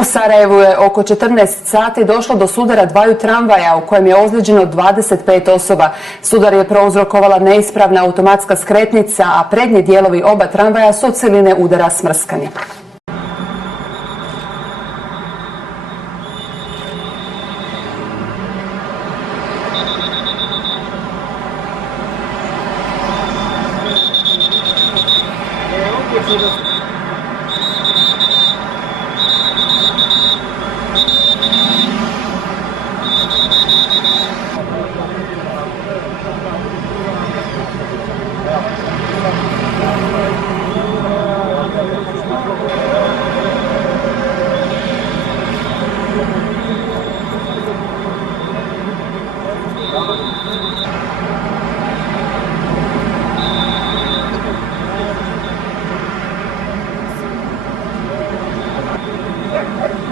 U Sarajevu je oko 14 sati došlo do sudara dvaju tramvaja u kojem je ozlijeđeno 25 osoba. Sudar je prouzrokovala neispravna automatska skretnica, a prednji dijelovi oba tramvaja su od siline udara smrskani. Thank you.